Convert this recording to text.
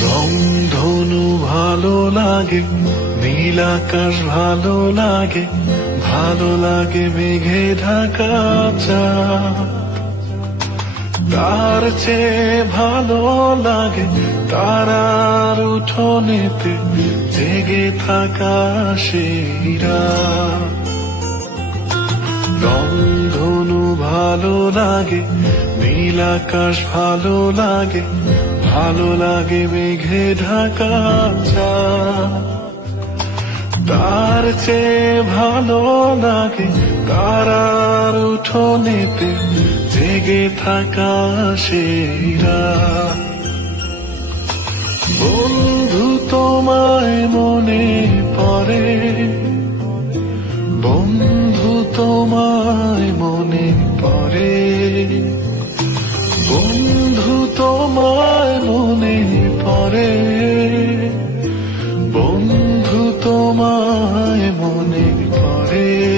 রংধনু ভালো লাগে, নীল আকাশ ভালো লাগে ভালো লাগে মেঘে ঢাকা চাঁদ। তার চেয়ে ভালো লাগে তারার উঠোনেতে জেগে থাকা সেরা রংধনু ভালো লাগে, নীল আকাশ ভালো লাগে ভালো লাগে মেঘে ঢাকা চাঁদ। তার চেয়ে ভালো লাগে তারার উঠোনেতে জেগে থাকা সেরা বন্ধু তোমায় মনে পড়ে। বন্ধু তোমায় মনে পড়ে। বন্ধু তোমায় মনে পড়ে।